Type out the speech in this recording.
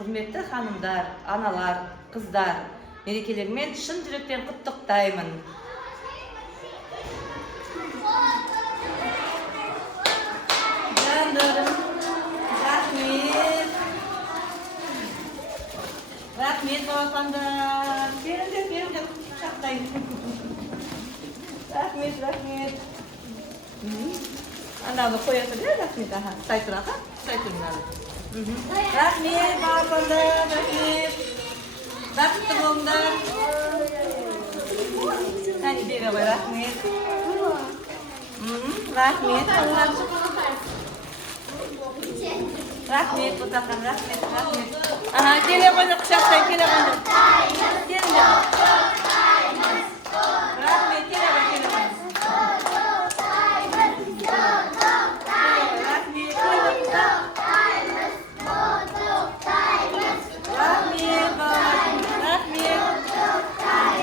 Құрметті ханымдар, аналар, қыздар, мерекелермен шын жүректен құттықтаймын. Жандарым, рахмет. Рахмет, балапандар. Келіңдер, құшақтайын. Рахмет. Ананы қоя тұр, рахмет, аха. Сай тұр, аха. Сай тұр, мынаны. Рахмет, балапандар, рахмет. Бақытты болыңдар. Әне бері ғой, рахмет. Рахмет, балалар. Рахмет, Ботақан, рахмет. Аха, келе қойды, құшақтай, келе қойды. Келіңдер.